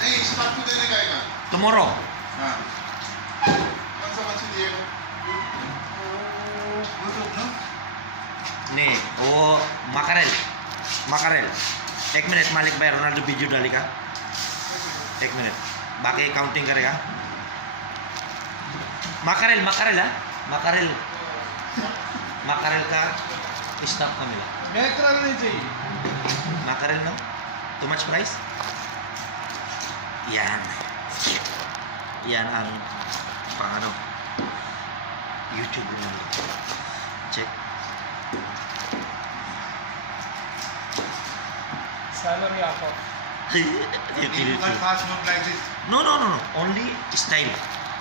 नहीं इस बात को देने का है ना tomorrow. हाँ कौन सा मच्छी दिएगा Nih, oh makarel. Makarel. एक मिनट मालिक भाई रोनाल्डो वीडियो डालेगा एक मिनट बाकी काउंटिंग करेगा makarel makarel है makarel makarel का स्टफ का मिला मैकरल नहीं चाहिए makarel no Too much price? Yan. Yan ang pangano. YouTube naman. Check. Salary ako. you can pass no prices. No, no, no, no. Only style.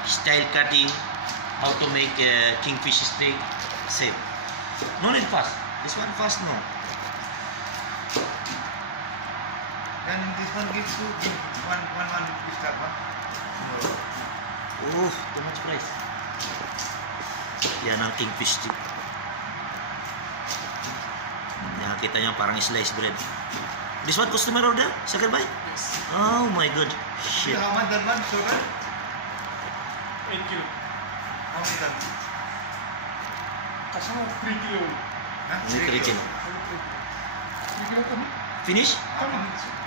Style cutting, how to make uh, kingfish steak, same. No need fast. This one fast, no. Dan this one gives you one one one star one. Oh, too much price. Yan ang kingfish Yang kita yang parang slice bread. This one customer order? Second buy? Oh my god. Shit. How much that one, sir? Thank you. How much that? Kasama 3 kilo. Ha? 3 kilo. 3 kilo. Finish? Finish?